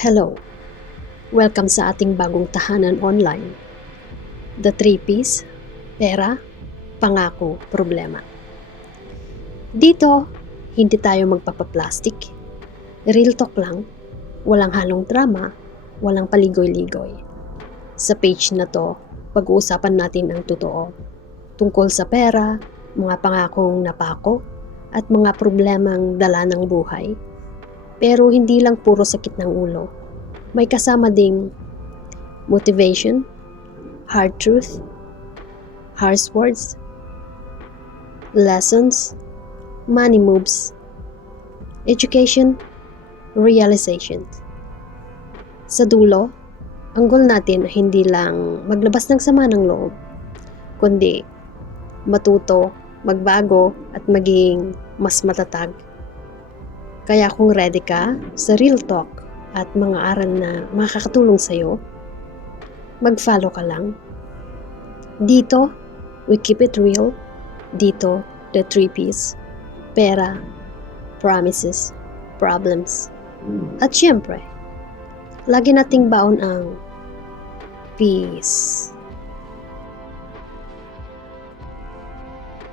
Hello! Welcome sa ating bagong tahanan online. The 3Ps, pera, pangako, problema. Dito, hindi tayo magpapaplastic. Real talk lang, walang halong drama, walang paligoy-ligoy. Sa page na to, pag-uusapan natin ang totoo. Tungkol sa pera, mga pangakong napako, at mga problemang dala ng buhay. Pero hindi lang puro sakit ng ulo. May kasama ding motivation, hard truth, harsh words, lessons, money moves, education, realizations. Sa dulo, ang goal natin ay hindi lang maglabas ng sama ng loob, kundi matuto, magbago at maging mas matatag. Kaya kung ready ka sa real talk at mga aral na makakatulong sa'yo, mag-follow ka lang. Dito, we keep it real. Dito, the 3Ps. Pera, promises, problems. At syempre, lagi nating baon ang peace.